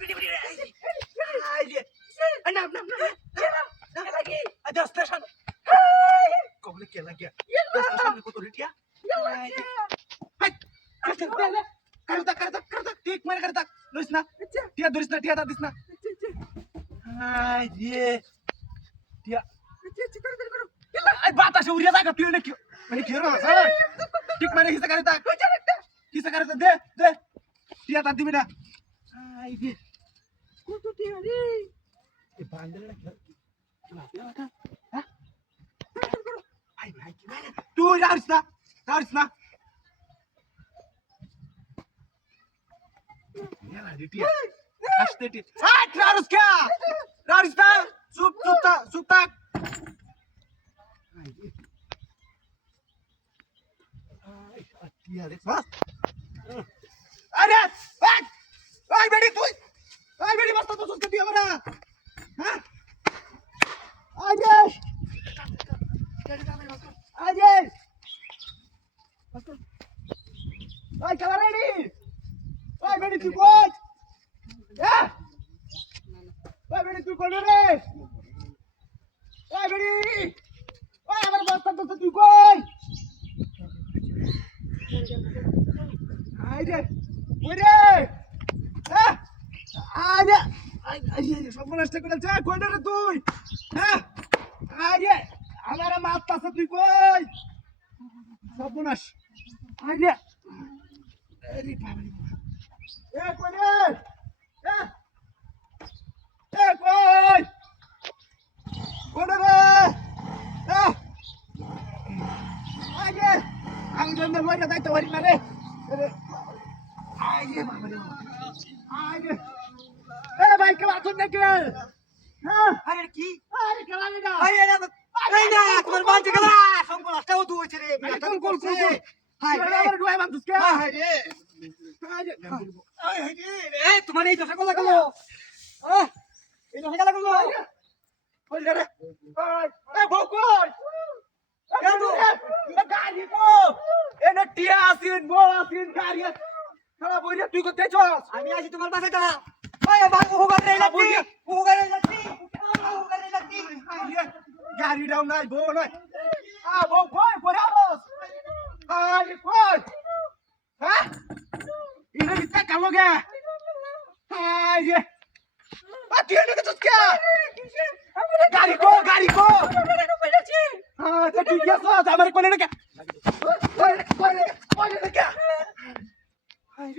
beri beri. Aje. Nam nam nam. Lagi. Ada station. Kau boleh kira lagi. Station ni kau tu dia. Hai. Kartak. Tik mana kartak. Luisna. Dia durisna dia tak disna. Aje. Dia. Ay batas uriya tak tu ni. Mana kira sah. Tik mana hisa kartak. Hisa kartak deh. Dia tak dimana. Aje. Kau tu dia ni. Bandel lagi. Kenapa? Hah? Ay gimana? Tuh harus na. Ya lah dia. Haste dia. Harus na. Sup tak. Ay, dia deh. Mas. Ada. Ay, beri tu. Ay, beri mas tu ke dia mana? Hah? Ajes. Ay, kalah ready. Ay, ready to go. Ya. Ay, ready to go re. Ay, ready. Ay, amar basta to go. Aje. Bude. Ah. Aje. Aje, সর্বনাশ করে যা কইনা রে তুই। হ্যাঁ? আরে আমার মাথা তুই কই? সর্বনাশ। আরে আরে বাবা রে। কই রে? কই? কোন রে? আরে আমি জন্য লইয়া যাইতে পারি না রে। আরে বাবা রে। আরে ভাই কে বাথরুম নাকি? হ্যাঁ আরে কি? আরে খেলা না। আরে না তোমার বাচ্চা খেলা সম্পূর্ণটাও তো হইছে রে। আমি গোল করব। হাই আমার ডুয়াই বান্ধুস কে? হাই রে। আরে এই তোমার এই দশা কলা গেল। এই দশা কলা গেল। কই রে? এই ভোকর। গাড়ি কো। এনে টিয়া আসিন বো আসিন গাড়ি। খারাপ হইরে তুই কোথায় যাস? আমি আছি তোমার বাসায় দাঁড়া। Ay, abang uhugan rin natin! Uhugan rin natin! Gari daw na, bo na! Bo, boy, poramos! Ay, boy! Ha? Inalita ka mo ga! Ay, tiyan na katos ka! Gari ko! Ha, ঠিক আছে, আমার কোলে না কে? কোলে না কে? Ay,